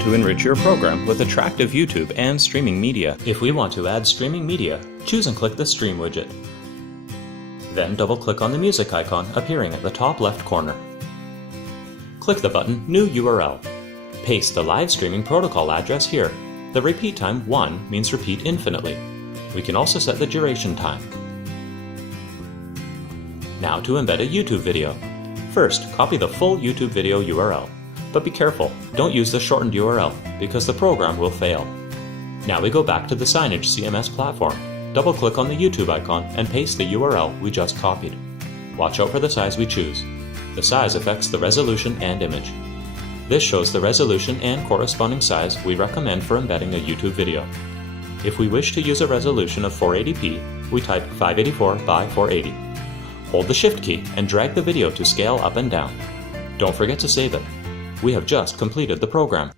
want to enrich your program with attractive YouTube and streaming media. If we want to add streaming media, choose and click the Stream widget. Then double-click on the music icon appearing at the top left corner. Click the button New URL. Paste the live streaming protocol address here. The repeat time 1 means repeat infinitely. We can also set the duration time. Now to embed a YouTube video. First, copy the full YouTube video URL. But be careful, don't use the shortened URL because the program will fail. Now we go back to the SignageCMS platform. Double-click on the YouTube icon and paste the URL we just copied. Watch out for the size we choose. The size affects the resolution and image. This shows the resolution and corresponding size we recommend for embedding a YouTube video. If we wish to use a resolution of 480p, we type 584 by 480. Hold the Shift key and drag the video to scale up and down. Don't forget to save it. We have just completed the program.